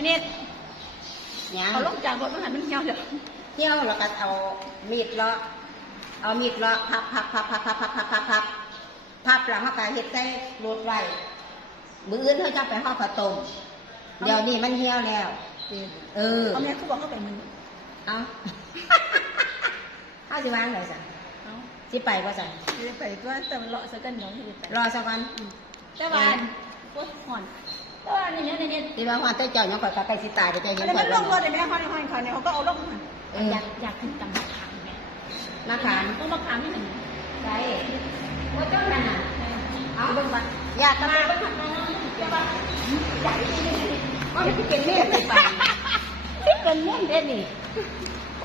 อันนี้ยังเอาลงจากรถมันหันมันเหี่ยวเดี๋ยวเที่ยวแล้วก็เอามีดเลาะเอามีดเลาะพับพับพับพับพับพับพับพับพับพับแล้วเขาก็เฮ็ดใส่รถไว้มืออื่นเขาจะไปห่อข้าวต้มเดี๋ยวนี้มันเหี่ยวแล้ว เออเอาแม่เขาบอกเขาไปมึงเอาเอาสิวางเลยสั่นเอาสิไปก็สั่นจะไปตัวแต่มันเลาะสักกันเหนียวที่ไปรอสักวัน แต่ว่าโอ้ยห่อน แต่ว่านี่เนี่ยนี่เนี่ยที่ว่าว่าแต่เจ้ายังข่อยก็ใกล้สิตายไปเจ้ายังแล้วข่มัอยนลบ่งรถได้ไหมห้อยห้อยเขาเนี่ยเขาก็เอาลงมาเอออยากอยากขึ้นตำมะขามไงมาขามต้องมะขามนี่หนึ่งใช่ว่าเจ้านั่นน่ะเอาเบิ่งก่อนอยากมามาเบิ่งก่อนเดี๋ยวว่าอยากกินนี่ก็ไม่เป็นเมียไปไปที่เป็นมุ่นเด่นนี่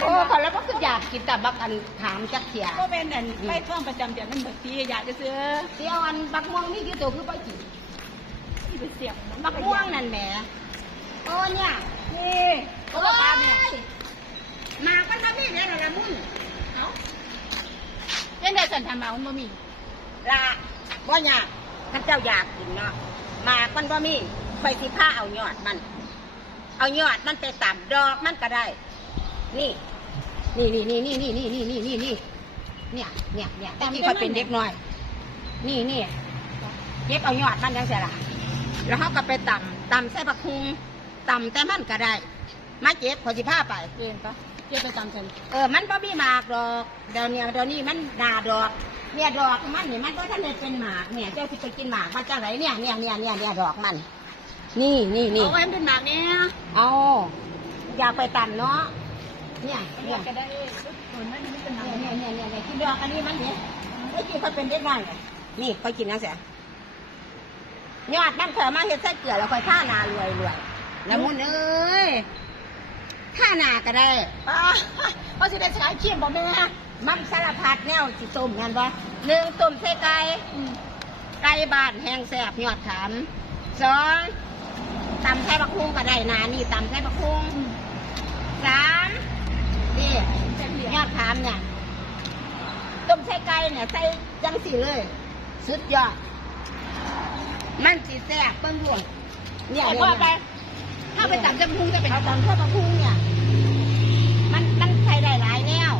โอ้เขาแล้วก็คืออยากกินแต่บักอันถามจักเสียก็เป็นอันไปท่องประจำเดือนมันเบิกปีอยากจะซื้อเสียวอันบักม่วงนี่คือตัวคือไปกิน ที่ไปเสียบบักม่วงนั่นแหมโอ้เนี่ยนี่โอ้ก็ตามเนี่ยยหมากมันทำนี่เนี่ยละมุนเอ้าเล่นได้สันทำมามันบ่มีละบ่ยากท่านเจ้าอยากกินเนาะหมากมันบ่มีค่อยสิผ้าเอายอดมัน เอายอดมันไปตับดอกมันก็ได้ นี่ นี่นี่นี่นี่นี่นี่นี่นี่นี่นี่เนี่ยเนี่ยเนี่ยแต่ที่ค่อยเป็นเด็กน้อย นี่นี่เก็บเอายอดมันยังเสียละ แล้วเขาก็ไปตำตำใส่ผักคุงตำแต่มันก็ได้มาเจ็บขอสิผ้าไปเรียนปะเรียนไปตามฉันเออมันบ่มีหมากดอกเดี๋ยวนี้เดี๋ยวนี้มันหนาดอกเนี่ยดอกมันนี่มันก็ท่านได้เป็นหมากเนี่ยเจ้าที่ไปกินหมากมาจากไหนเนี่ยเนี่ยเนี่ยเนี่ยเนี่ยดอกมัน นี่นี่นี่เอาไว้เป็นหมากเนี่ยเอาอยากไปตำเนาะเนี่ยเรีเนี่ยยนก็ได้ส่วนนั้นไม่เป็นหมากเนี่ยเนี่ยเนี่ยเนี่ยกินดอกอันนี้มันเนี่ยไอ้กินเขาเป็นเด็กน้อยเนี่ยนี่เขากินนะเสีย ยอดมันเถอะมาเห็ดใส่เกลือแล้วค่อยท่านารวยรวยแล้วมุนเอ้ยท่านาก็ได้ป้าเขาสิได้ขายเขียมบ่แม่มันสารพัดแนวสิต้มเห็นบ่หนึ่งต้มใส่ไก่ไก่บานแห้งแซ่บยอดขามสองตำไส้บักคุ้งก็ได้นานี่ตำไส้บักคุ้งสามนี่ยอดขามเนี่ยต้มใส่ไก่เนี่ยใส่จังสีเลย สุดยอด มันสีแซ่บเปิ้งด้วยเนี่ยแต่เนี่ยว่าไปเนี่ยถ้าไปตัดจะพุ่งจะเป็นเอาตำไส้บักคุ้งเนี่ย มันมันใส่ได้หลายแนว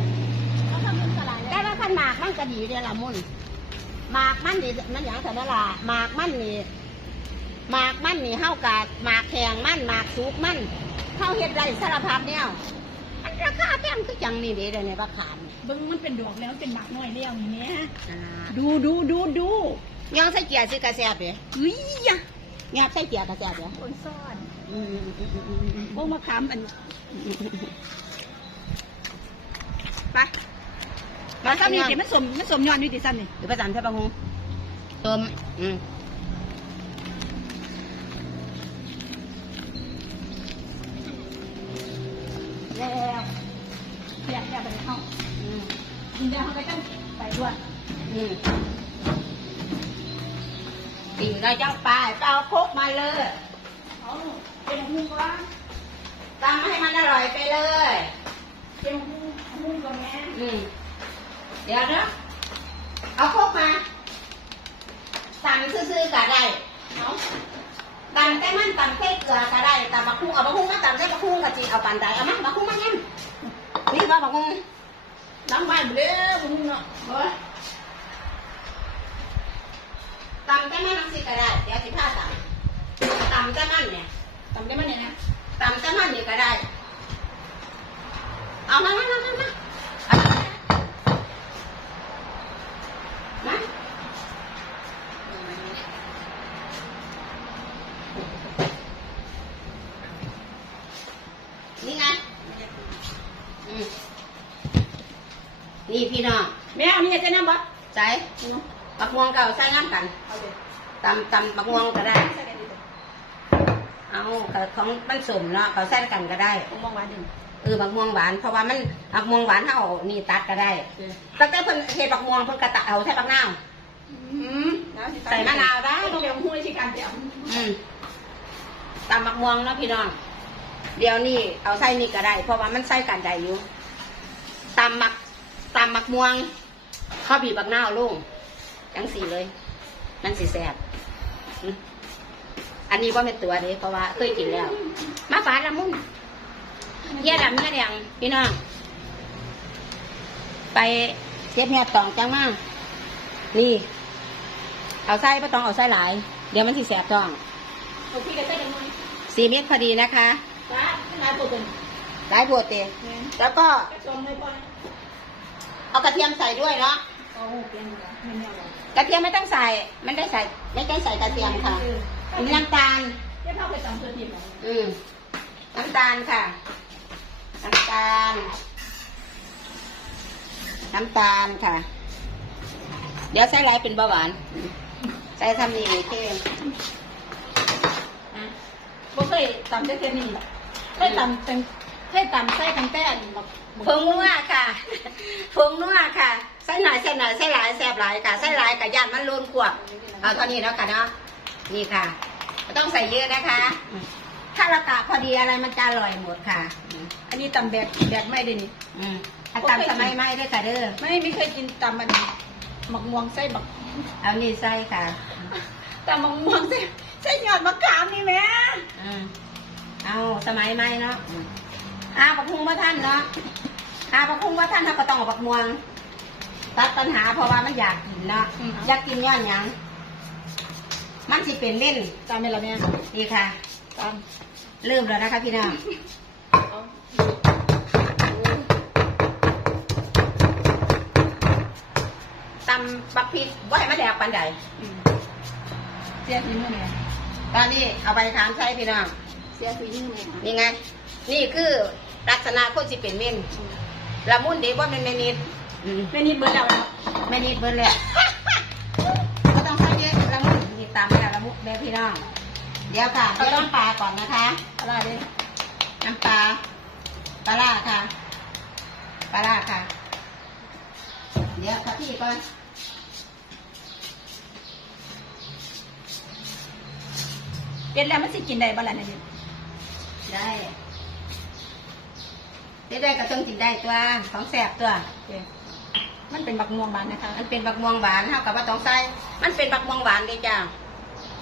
เขาทำเป็นตลาดแต่ว่าขันหมากมันก็ดีเด้อละมุนหมากมันดีมันอย่างแต่ละหมากมันนี่หมากมันนี่เฮากาดหมากแข็งมันหมากสุกมันเฮาเฮ็ดได้สารพัดแนวอันราคาแพงคือจังนี่เด้เดี๋ยวนี้ราคานี่เบิ้งมันเป็นดอกแล้วเป็นหมากน้อยเลี้ยวนี่แม่อ่าดูดูดูดู ย่างใส่เกียร์สิกระแซบเด้เฮ้ยยะยับใส่เกียร์กระแซบเด้คนซ่อนอืมอืมอืมอืมอืมพวกมะขามอันไปมาซ้ำนี่เดี๋ยวมันสมมันสมยอดนี่ติซ้ำนี่เดี๋ยวไปตามใช่ปะฮงต้มอืมแล้วเสียงแค่ไปในห้องอืมยินดีเขาไปตั้งไปด้วยอืม ตีได้เจ้าไปไปเอาโคกมาเลยเอาเป็นหุ้งก่อนตำให้มันอร่อยไปเลย เป็นหุ้งหุ้งก่อนแม่อืมเดี๋ยวนะเอาโคกมาตำซื่อๆก็ได้เอาตำแต่มันตำแค่เกลือก็ได้ตำบักคุ้งเอาบักคุ้งมาตำใส่บักคุ้งก็จีเอาปานใดเอามาบักคุ้งมาเนี่ยนี่ว่าบักคุ้งล้างบ้านไปเลยหุ้งเนาะ โอ้ย ตำแต่มันนังสิก็ได้เดี๋ยวสิพาตำตำแต่มันเนี่ยทำได้มันเนี่ยนะตำแต่มันนี่ก็ได้ เอามามามามามาเอามานี่ไงอืมนี่พี่น้องแม่เอานี่จะนั่งบ่ใส่ ปักม่วงเก่าใส่น้ำกันเอาเดี๋ยวตำตำปักม่วงก็ได้ใส่กันดีเอาเขาของมันสมเนาะเขาใส่กันก็ได้ผมมองว่าหนึ่งเออปักม่วงหวานเพราะว่ามันปักม่วงหวานเท่านี่ตัดก็ได้ตั้งแต่เพิ่นเฮ็ดปักม่วงเพิ่นกระตะเอาใส่ปักนาวอืมใส่มะนาวได้ต้องเป็นหุ้ยที่การเดี๋ยวอืมตำปักม่วงเนาะพี่น้องเดี๋ยวนี้เอาใส่นี่ก็ได้ เพราะว่ามันใส่กันได้อยู่ตำมักตำมักม่วงข้าวบีบปักนาวลุง จังสีเลย มันสีแสบอืมอันอันนี้ว่าเป็นตัวเด้เพราะว่าเคยกินแล้ว มาฝาละมุนเยี่ยดำเยี่ยแดงพี่น้อง ไปเสียบเนี่ยตองจังมากนี่ เอาไส้ไม่ต้องเอาไส้หลาย เดี๋ยวมันสิแสบท้องโอเคก็ได้ยังไงสี่เม็ดพอดีนะคะจ้าขนาดตัวเป็นหลายบวเตแล้วก็กระชมเลยป่ะเอากระเทียมใส่ด้วยเนาะ โอ้โหเปลี่ยนหมดแล้วไม่แน่หรอกกระเทียมไม่ต้องใส่ไม่ได้ใส่ ไม่ได้ใส่กระเทียมค่ะมีน้ำตาลเดี๋ยวเข้าไปตามตัวทีมอืมน้ำตาลค่ะ น้ำตาล น้ำตาลค่ะ เดี๋ยวใส่ไรเป็นเบาหวาน ใส่ทำนี่โอเคอะบ่เคยตำเส้นนี่เคยตำเป็นเคยตำไส้ตั้งแต่อันแบบผงนัวค่ะผงนัวค่ะ ใส่หน่อยใส่หน่อยใส่หลายแซ่บหลายค่ะใส่หลายกับย่านมันรุนขวบเอาเท่านี้แล้วกันเนาะนี่ค่ะไม่ต้องใส่เยอะนะคะ ถ้าเรากะพอดีอะไรมันจะอร่อยหมดค่ะ อันนี้ตำแบบแบบไม่ได้นี่อืมถ้าตามสมัยใหม่ด้วยค่ะเด้อไม่ไม่เคยกินตำมันหมักม่วงไส้บักเอานี่ใส่ค่ะตำหมักม่วงไส้ไส้หยอดมะขามนี่แม่อืมเอาสมัยใหม่เนาะอืมอาบักพุงว่าท่านเนาะอาบักพุงว่าท่านถ้าก็ต้องเอาบักม่วง ตัดปัญหาเพราะว่ามันอยากกินเนาะอยากกินย้อนหยังมันสิเป็นเล่นตำไม่ละแม่นี่ค่ะตเริ่มแล้วนะคะพี่น้องำตำบักพริกว่าให้มาแดกปันใดเสียฝีมือเนี่ยตอนนี้เอาใบขามใส่พี่น้องเสียฝีมือเนี่ยนี่ไง นี่คือลักษณะคนสิเป็นเม่นละมุนดีว่าเป็นเมนิด อืมแม่นี่เบิร์ดแล้วนะเมนิดเบิร์เลยก็ต้องใส่เยอะละมุนนี่ตามแล้วละมุนแม่พี่น้อง เดี๋ยวค่ะเดี๋ยวน้ำปลาก่อนนะคะอะไรเด้น้ำปลาปลาล่าค่ะปลาล่าค่ะ เดี๋ยวค่ะพี่ก่อนเป็นแล้วมันสิกินได้บ้างล่ะเนี่ยได้ได้ได้ก็ต้องกินได้ตัวของแสบตัว มันเป็นบักม่วงบานนะคะมันเป็นบักม่วงหวานเท่ากับว่าต้องใส่ มันเป็นบักม่วงหวานเลยจ้า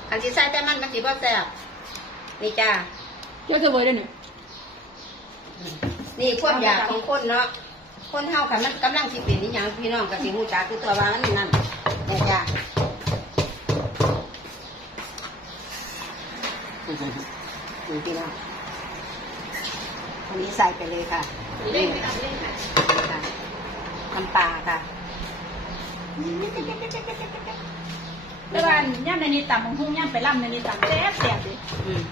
คันสิใส่แต่มันมันสิบ่แซ่บนี่จ้าเจ้าจะเบิร์ดด้วยเนี่ยนี่ความอยากของคนเนาะ คนเฮากันมันกำลังสิเป็นนี่หยังพี่น้องกับสิฮู้จักคือตัวว่ามันนั่นนี่จ้านี่พี่น้องอันนี้ใส่ไปเลยค่ะเล่นไปตามเล่นค่ะค่ะ น้ำปลาค่ะแต่ว่าย่ำในนี้ต่ำของหุ้งย่ำไปล่ำในนี้ต่ำแซ่บแซ่บดิอืม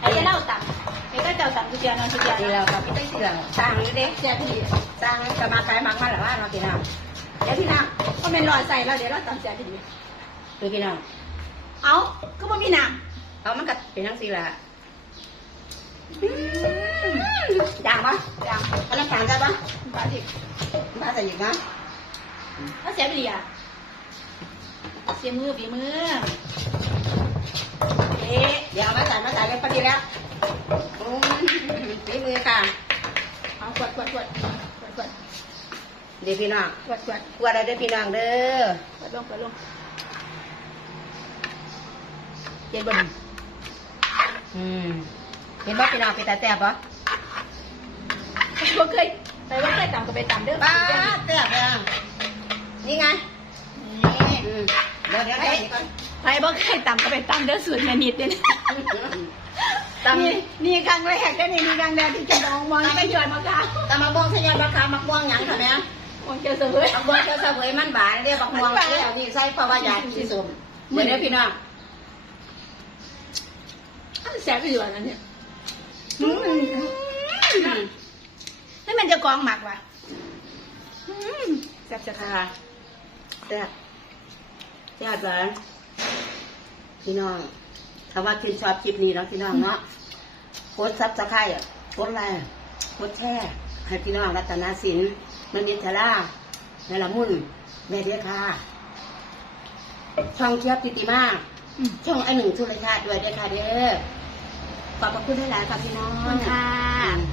ไอ้เล่าต่ำไอ้ก็เจ้าต่ำกุเจียนอนกุเจียนนี่เราก็ไปเสือสร้างนี่เด้แซ่บพี่สร้างสมาไกลมักมาหรือว่าเราพี่น้องเดี๋ยวพี่น้องก็เป็นรอยใส่แล้วเดี๋ยวเราต่ำแซ่บพี่ดูพี่น้องเอาก็ไม่มีน้เอามันก็เป็นทั้งสี่ละด่างปะำอย่างเอาน้ำตาลได้ปะปลาดิบ มาใส่อีกนะแล้วแซ่บดีอะเสียมือฝีมือเอ๊ะเดี๋ยวเอามาใส่มาใส่กันพอดีแล้วอืมนี่มือค่ะเอาขวดขวดขวดขวดขวดเดี๋ยวพี่น้องขวดขวดกลัวอะไรเด้อพี่น้องเด้อขวดลงขวดลงเย็นบนอืมเห็นบ่พี่น้องเป็นตาแซ่บปะก็เคย ไปว่าเคยต่ำก็ไปต่ำเด้อป้าแซ่บเลยอะนี่ไงอืมเดี๋ยวเดี๋ยวเดี๋ยวก่อนไปบ่เคยต่ำก็ไปต่ำเด้อสูตรแม่นิดเด้อตำนี่นี่ครั้งแรกได้อนี่นี่ครั้งแรกที่จะลองมองไปหยอดมะขามตำมะม่วงทะยานบักขามมักม่วงหยังค่ะแม่มองเจอเสวยบักม่วงเจ้าเสวยมันบานเรียกบักม่วงเรียกนี่ใส่เพราะว่าอยากกินสมเดี๋ยวเดี๋ยวพี่น้องแสบไปอยู่อันนั้นเนี่ยอืม นี่มันจะกองหมักว่ะอืมแสบจะค่ะแซ่บแซ่บหวานพี่น้องถ้าว่าชื่นชอบคลิปนี้เนาะพี่น้องเนาะโพสต์ซับสไครต์โพสต์อะไรโพสต์แช่ให้พี่น้องรัตนาสินมันนิทราแม่ละมุนแม่เดียค่ะ ช่องเทียบติติมาอืมช่องไอหนึ่งทุเรศาสตร์ด้วยด้วยค่ะเด้อขอบพระคุณหลายๆค่ะพี่น้อขอบคุณงค่ะ